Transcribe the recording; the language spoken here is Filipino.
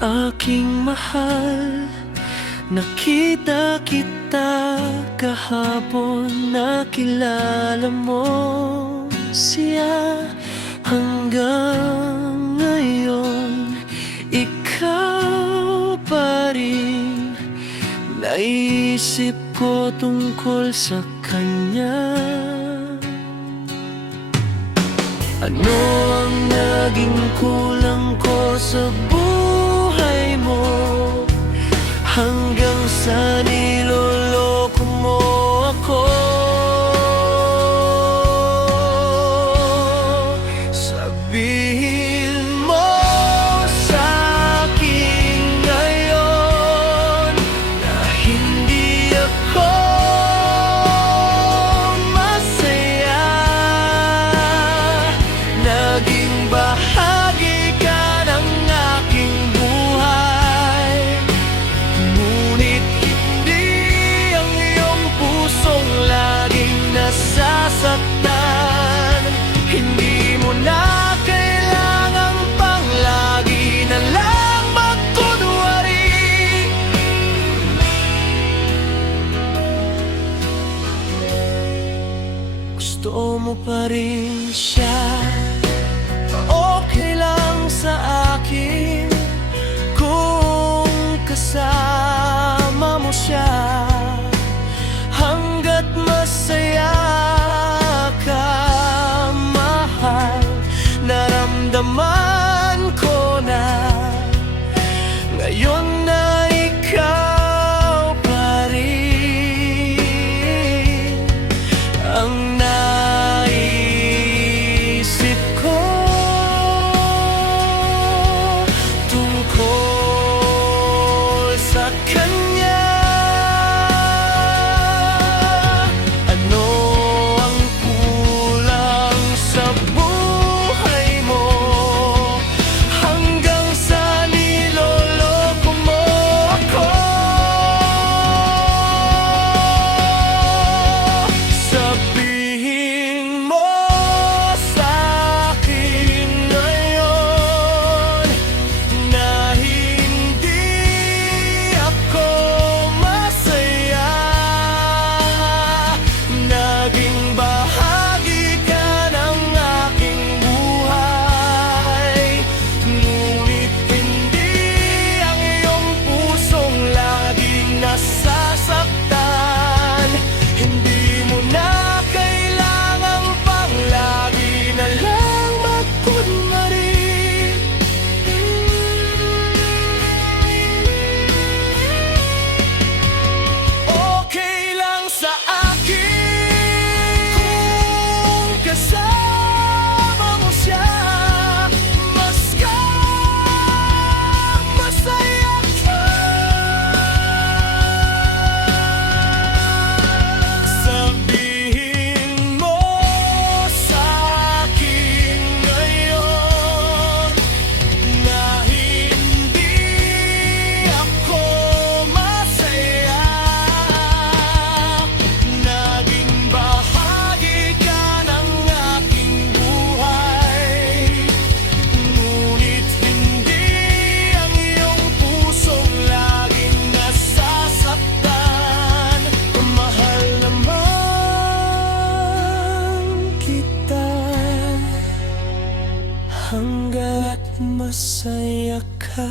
Aking mahal, nakita kita kahapon, nakilala mo siya. Hanggang ngayon, ikaw pa rin. Naisip ko tungkol sa kanya. Ano ang naging kulang ko sa buhay mo, hanggang sa niloloko mo ako? Sabihin mo sa'kin ngayon na hindi ako masaya. Naging bahagi ka ng aking buhay, ngunit hindi ang iyong pusong laging nasasaktan. Hindi mo na kailangang pang lagi na lang magkunwari. Gusto mo pa rin siya. Okay lang sa akin kung kasama mo siya, hanggat masaya ka, mahal. Naramdaman ko na ngayon na ikaw pa rin ang naisip ko tungkol sa kanya. Ano ang kulang sa buhay mo, hanggang sa niloloko mo ako? Sabihin mo sa'kin ngayon na hindi ako masaya. Naging bahagi ka ng aking buhay, ngunit hindi ang iyong pusong laging nasasaktan. Hindi mo na kailangang pang lagi na lang magkunwari. Okay lang sa akin kung kasama mo siya, basta masaya ka. Sabihin mo sa'kin ngayon na hindi ako masaya. Naging bahagi ka ng aking buhay, ngunit hindi ang iyong pusong laging nasasaktan. Mahal naman kita hanggat masaya ka.